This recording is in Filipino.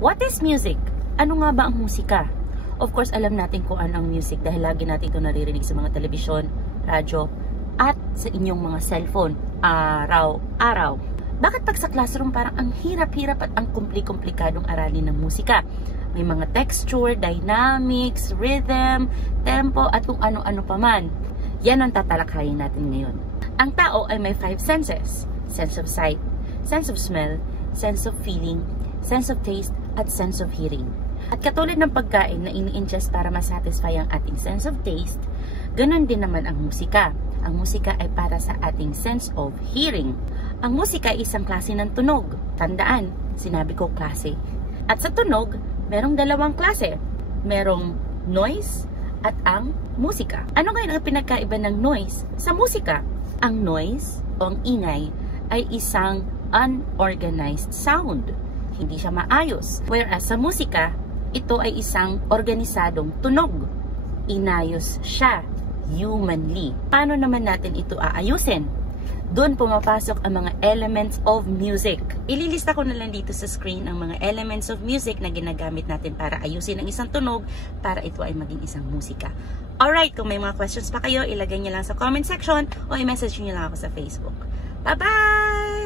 What is music? Ano nga ba ang musika? Of course, alam natin kung ano ang music dahil lagi natin ito naririnig sa mga telebisyon, radyo, at sa inyong mga cellphone, araw-araw. Bakit pag sa classroom parang ang hirap-hirap at ang komplikadong aralin ng musika? May mga texture, dynamics, rhythm, tempo, at kung ano-ano pa man. Yan ang tatalakayin natin ngayon. Ang tao ay may 5 senses. Sense of sight, sense of smell, sense of feeling, sense of taste, at sense of hearing. At katulad ng pagkain na ini-ingest para masatisfy ang ating sense of taste, ganun din naman ang musika. Ang musika ay para sa ating sense of hearing. Ang musika ay isang klase ng tunog. Tandaan, sinabi ko klase. At sa tunog, merong dalawang klase. Merong noise at ang musika. Ano ngayon ang pinagkaiba ng noise sa musika? Ang noise o ang ingay ay isang unorganized sound. Hindi siya maayos. Whereas sa musika, ito ay isang organisadong tunog. Inayos siya humanly. Paano naman natin ito aayusin? Doon pumapasok ang mga elements of music. Ililista ko na lang dito sa screen ang mga elements of music na ginagamit natin para ayusin ang isang tunog para ito ay maging isang musika. Alright, kung may mga questions pa kayo, ilagay nyo lang sa comment section o i-message nyo lang ako sa Facebook. Bye-bye!